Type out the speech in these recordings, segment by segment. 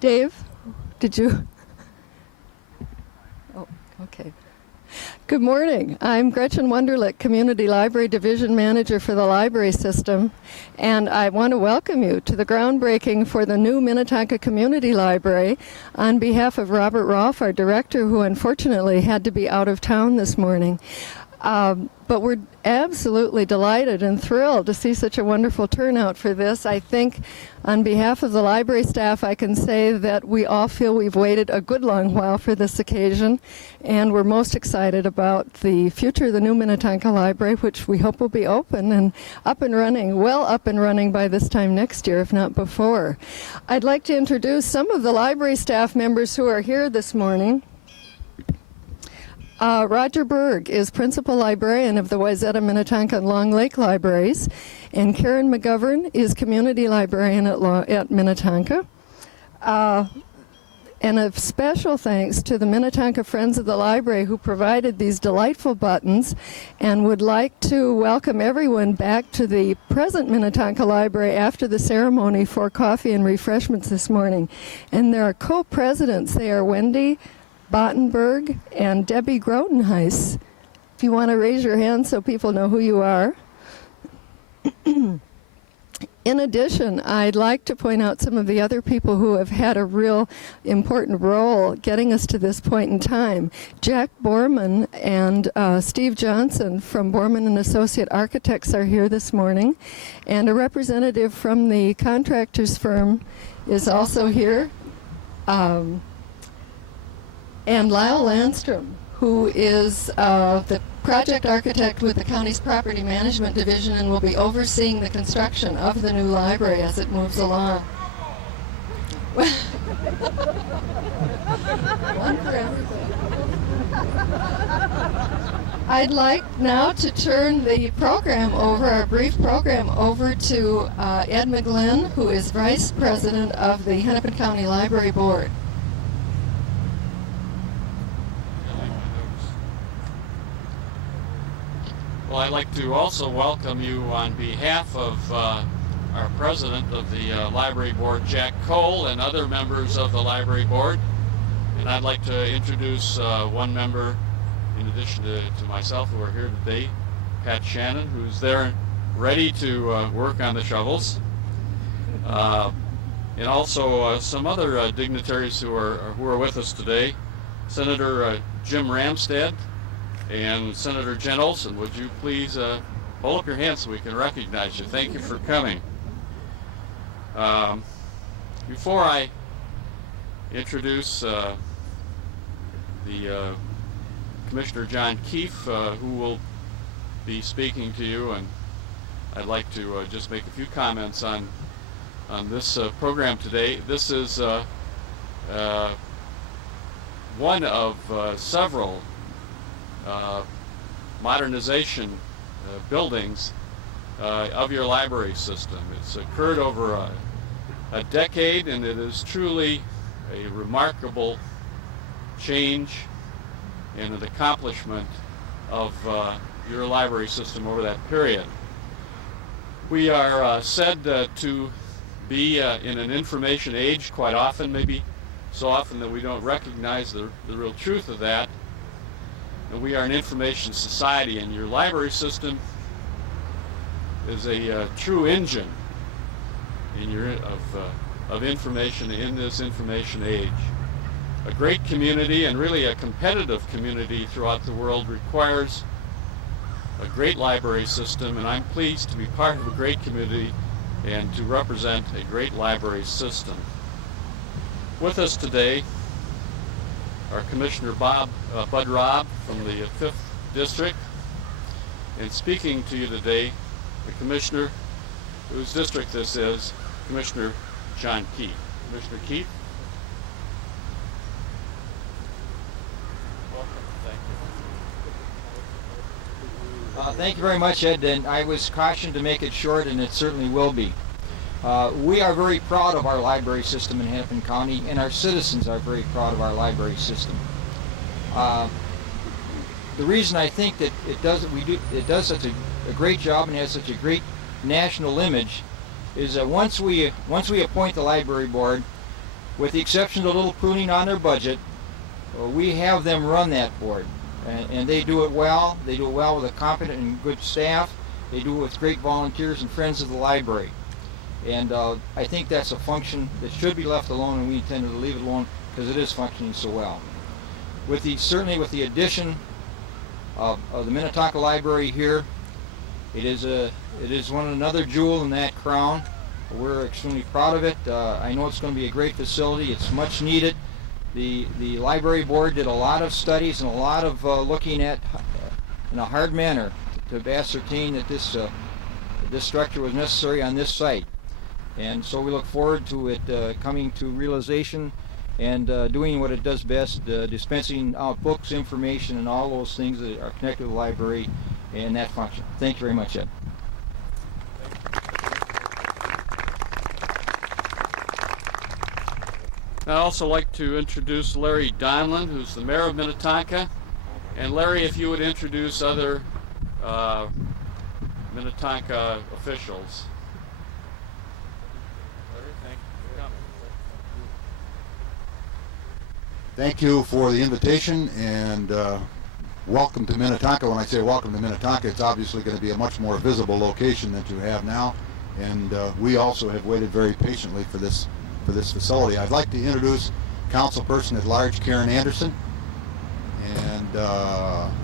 Dave, did you? Oh, okay. Good morning. I'm Gretchen Wunderlich, Community Library Division Manager for the Library System, and I want to welcome you to the groundbreaking for the new Minnetonka Community Library on behalf of Robert Rolfe, our director, who unfortunately had to be out of town this morning. But we're absolutely delighted and thrilled to see such a wonderful turnout for this. I think on behalf of the library staff, I can say that we all feel we've waited a good long while for this occasion, and we're most excited about the future of the new Minnetonka Library, which we hope will be open and up and running, well up and running by this time next year, if not before. I'd like to introduce some of the library staff members who are here this morning. Roger Berg is Principal Librarian of the Wayzata, Minnetonka, and Long Lake Libraries, and Karen McGovern is Community Librarian at Minnetonka. And a special thanks to the Minnetonka Friends of the Library who provided these delightful buttons, and would like to welcome everyone back to the present Minnetonka Library after the ceremony for coffee and refreshments this morning. And there are co-presidents. They are Wendy Bottenberg and Debbie Grotenhuis. If you want to raise your hand so people know who you are. In addition, I'd like to point out some of the other people who have had a real important role getting us to this point in time. Jack Borman and Steve Johnson from Borman and Associate Architects are here this morning, and a representative from the contractors firm is also here. And Lyle Landstrom, who is the project architect with the county's property management division and will be overseeing the construction of the new library as it moves along. One for everybody. I'd like now to turn the program over, our brief program, over to Ed McGlynn, who is Vice President of the Hennepin County Library Board. Well, I'd like to also welcome you on behalf of our president of the Library Board, Jack Cole, and other members of the Library Board. And I'd like to introduce one member, in addition to myself, who are here today, Pat Shannon, who's there ready to work on the shovels. And also some other dignitaries who are with us today. Senator Jim Ramstad, and Senator Jen Olson, would you please hold up your hand so we can recognize you? Thank you for coming. Before I introduce the Commissioner John Keefe, who will be speaking to you, and I'd like to just make a few comments on this program today. This is one of several modernization buildings of your library system. It's occurred over a decade, and it is truly a remarkable change and an accomplishment of your library system over that period. We are said to be in an information age quite often, maybe so often that we don't recognize the real truth of that. And we are an information society, and your library system is a true engine of information in this information age. A great community, and really a competitive community throughout the world, requires a great library system, and I'm pleased to be part of a great community and to represent a great library system. With us today, our Commissioner Bud Robb from the 5th District, and speaking to you today, the Commissioner whose district this is, Commissioner John Keefe. Commissioner Keefe. Welcome. Thank you. Thank you very much, Ed, and I was cautioned to make it short, and it certainly will be. We are very proud of our library system in Hennepin County, and our citizens are very proud of our library system. The reason I think that it does such a great job and has such a great national image is that once we appoint the library board, With the exception of a little pruning on their budget, we have them run that board. And they do it well. They do it well with a competent and good staff. They do it with great volunteers and friends of the library. And I think that's a function that should be left alone, and we intended to leave it alone because it is functioning so well. Certainly with the addition of the Minnetonka Library here, it is another jewel in that crown. We're extremely proud of it. I know it's going to be a great facility. It's much needed. The library board did a lot of studies and a lot of looking at in a hard manner to ascertain that this structure was necessary on this site. And so we look forward to it coming to realization and doing what it does best, dispensing out books, information, and all those things that are connected to the library and that function. Thank you very much, Ed. I'd also like to introduce Larry Donlin, who's the mayor of Minnetonka. And Larry, if you would introduce other Minnetonka officials. Larry, thank you for coming. Thank you for the invitation, and welcome to Minnetonka. When I say welcome to Minnetonka, it's obviously going to be a much more visible location than you have now, and we also have waited very patiently for this facility. I'd like to introduce Councilperson at Large Karen Anderson, and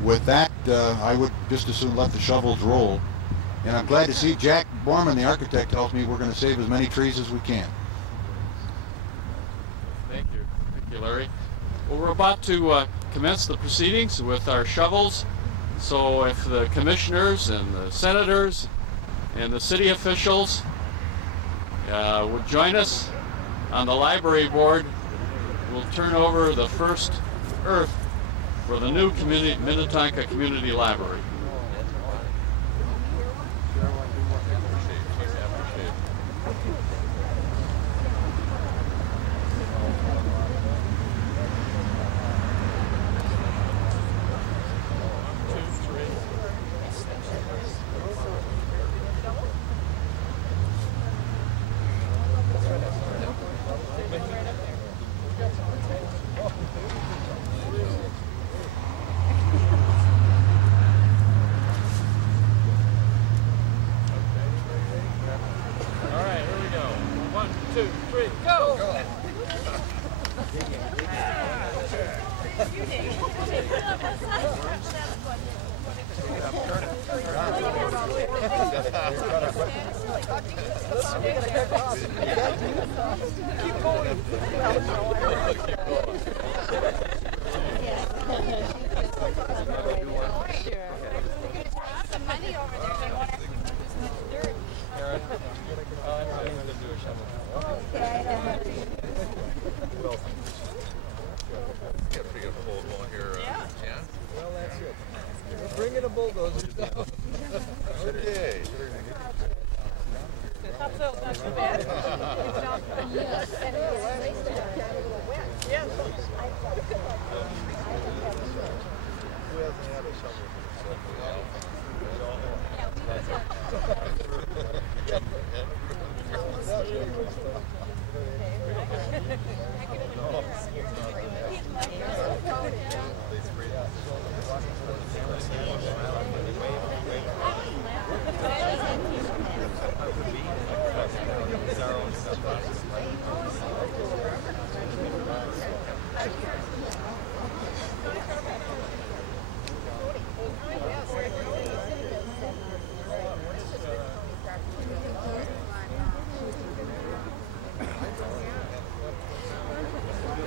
with that, I would just as soon let the shovels roll. And I'm glad to see Jack Borman, the architect, tells me we're going to save as many trees as we can. Thank you, Larry. Well, we're about to commence the proceedings with our shovels. So if the commissioners and the senators and the city officials would join us on the library board, we'll turn over the first earth for the new Minnetonka Community Library.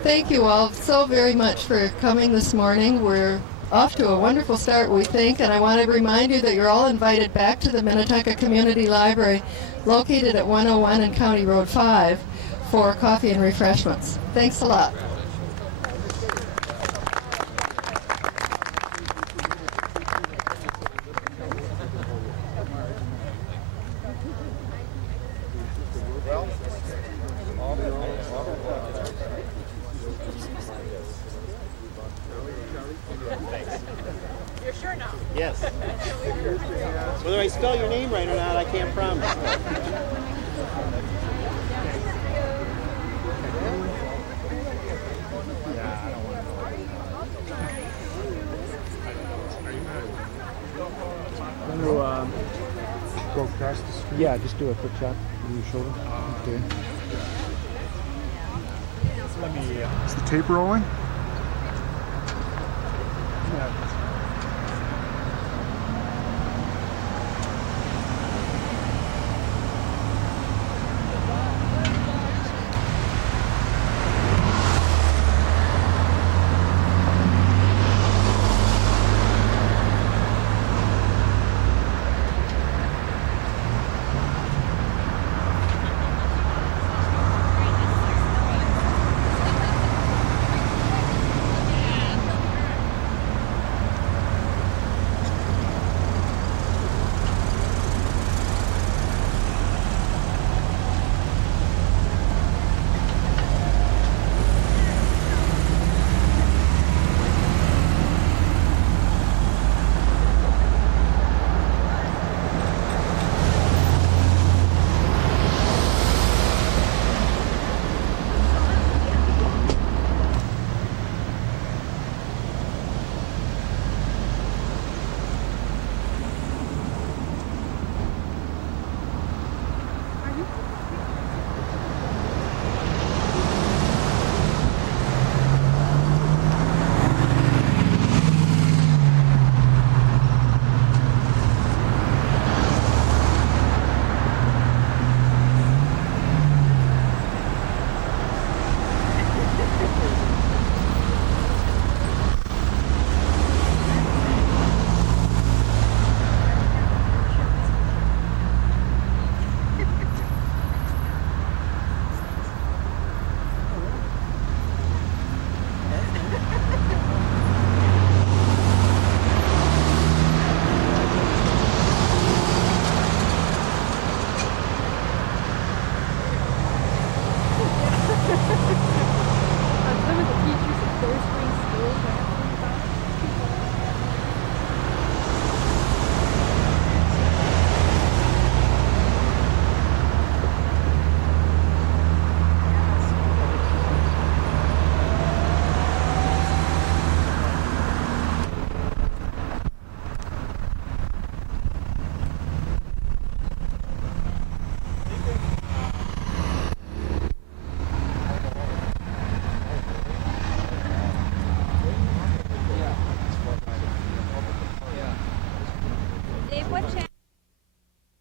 Thank you all so very much for coming this morning. We're off to a wonderful start, we think, and I want to remind you that you're all invited back to the Minnetonka Community Library located at 101 and County Road 5 for coffee and refreshments. Thanks a lot. Yes. Whether I spell your name right or not, I can't promise. Yeah, just do a quick shot of your shoulder. Okay. Let me. Is the tape rolling? Yeah.